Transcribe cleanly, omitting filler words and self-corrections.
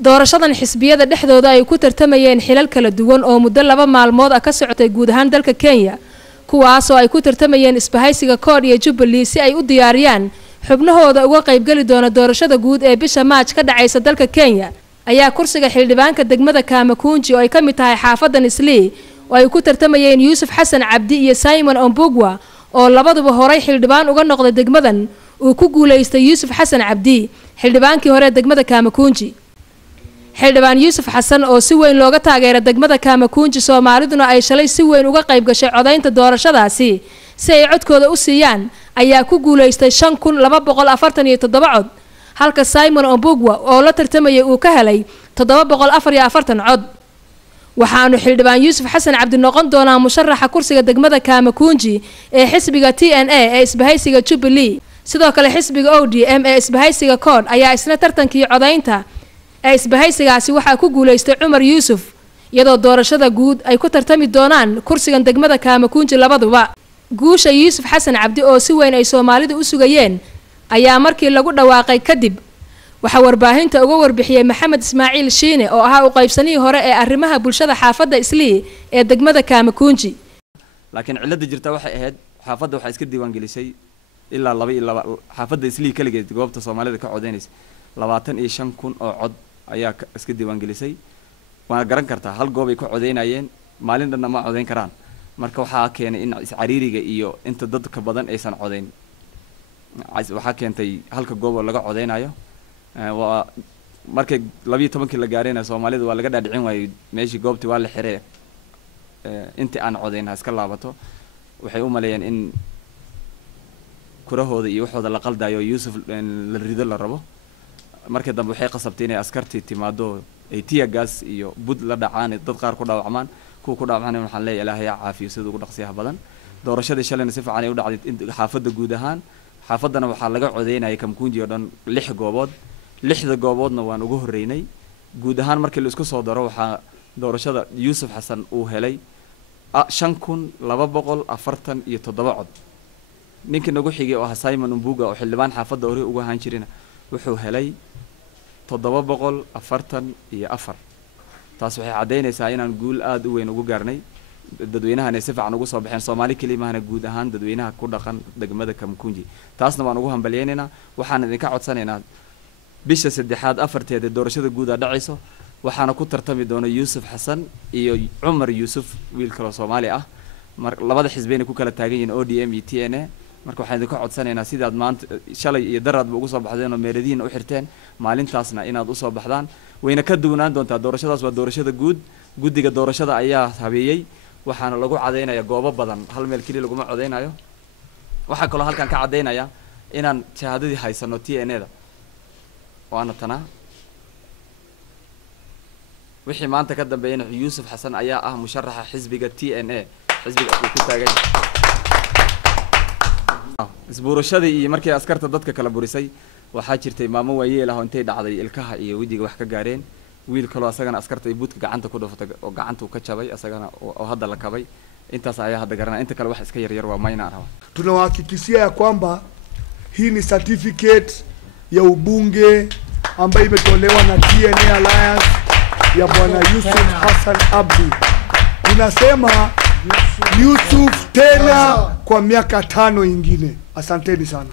doorashadan xisbiyada dhexdooda ay ku tartamayeen xilal kala duwan oo muddo 2 maalmood ah ka socotay guud ahaan dalka Kenya kuwaas oo ay ku tartamayeen isbahaysiga Code iyo Jubilee si ay u diyaariyaan xubnahooda uga qayb gali doona doorashada guud ee bisha March ka dhacaysa dalka Kenya ayaa kursiga xildhibaanka degmada Kamakunji oo ay ka mid tahay xaafadan Islii oo ay ku tartamayeen Yusuf Xasan Cabdi iyo Simon Ombugwa oo labaduba horay xildhibaan uga noqday degmadan uu ku guuleystay Yusuf Xasan Cabdi xildhibaankii hore degmada Kamakunji xildhibaan Yusuf Xasan oo si weyn looga taageeray degmada Kamakunji Soomaaliduna ay shalay si weyn uga qayb gashay codaynta doorashadaasi si ay codkooda u siiyaan ayaa ku guuleystay 5247 cod halka Simon Ombugwa oo la tartamayay uu ka helay 744 cod waxaanu xildhibaan Yusuf Xasan Cabdi noqon doonaa musharaxa kursiga degmada Kamakunji ee xisbiga TNA ee isbahaysiga Jubilee sidoo kale xisbiga ODM ee isbahaysiga Code ayaa isna tartankii codaynta ee isbahaysigaasi waxa ku guuleystay Umar Yusuf iyadoo doorashada guud ay ku tartami doonaan kursigan degmada Kamakunji labaduba guusha Yusuf Xasan Cabdi oo si weyn ay Soomaalidu u sugayeen ayaa markii lagu dhawaaqay kadib waxa warbaahinta uga warbixiyay Maxamed Ismaaciil Shiine oo ahaa u qaybsanihii hore ee arrimaha bulshada xaafadda Islii ee degmada Kamakunji laakiin cilada jirta waxay ahayd xaafadda waxa iska diiwaan gelisay ilaa 2 xaafadda Islii kaligeed goobta Soomaalida ka codeynaysa 25,000 oo cod ayaa iska diiwaan gelisay waan garan kartaa hal goob ay ku codeynayeen maalin dhanna ma codeyn karaan marka waxa keenay in iscariiriga iyo inta dadka badan aysan codeyn waxa keentay halka goob oo laga codeynayo waa markay 12 la gaareen Soomaalidu waa laga dhaadhicin waayay meeshii goobtii waa la xiray intii aan codeyna iska laabato waxay u maleeyeen in kurahooda iyo waxooda la qaldayo Yusuf la rido la rabo markii dambe waxay qasabtay inay askartii timaado ay tiya gas iyo bud la dhacaan dad qaar ku dhaawacmaan ku dhaawacmaan waxaan leeyahay Ilaahay caafiyo sidoo ugu dhaqsiyaha badan doorashadii shalayna si fiican ay u dhacday xaafadda guud ahaan xaafadana waxaa laga codeynayay Kamakunji oo dhan 6 goobood 6 gooboodna waan ugu horeynay guud ahaan markii la isku soo daro waxa doorashada Yusuf Xasan uu helay 5247 cod ninkii nagu xigay oo Simon Ombugwa oo xildhibaan xaafadda hore ugu ahaan jirina wuxuu helay 744 taas waxay cadeynaysaa inaan guul aad u weyn ugu gaarnay dadweynaha si fiican ugu soo baxeen Soomaali kaliya guud ahaan dadweynaha ku dhaqan degmada Kamakunji taasna waan ugu hambalyeynaa waxaan idinka codsanaynaa bisha 3aad 4teed doorashada guud dhacayso waxaana ku tartami doona Yusuf Xasan iyo Umar Yusuf wiil kale Soomaali ah labada xisbeen ku kala taagan yihiin ODM iyo TNA marka waxaan idinka codsanaynaa sidaad maanta shalay iyo daraadba ugu soo baxdeen oo meeladiina u xirteen maalintaasna inaad u soo baxdaan wayna ka duwanaan doontaa doorashadaas waa doorashada guud guddiga doorashada ayaa habeeyay waxaana lagu cadeynayaa goobo badan hal meel kaliya lagu ma codeynayo waxa kale halkan ka cadeynaya inaan shahaadadii haysano TNA-da waana tana wixii maanta ka dambeeyay Yusuf Xasan ayaa ah musharaxa xisbiga TNA xisbiga uu ku taagan isbuurashadii iyo markii askarta dadka kala burisay waxa jirtay maamo waayeel ah oo intay dhacday ilkaha iyo wajiga wax ka gaareen wiil kale asagana askarta ay buudka gacanta ku dhafatay oo gacanta uu ka jabay asagana oo hadda la kabay intaas ayaa hadda garanaa inta kale wax iska yar waa mayna araba tunawahakikishia ya kwamba hii ni certificate ya ubunge ambayo imetolewa na TNA Alliance ya bwana Yusuf Xasan Abdi tunasema Yusuf tena kwa miaka 5 ingine. Asanteni sana.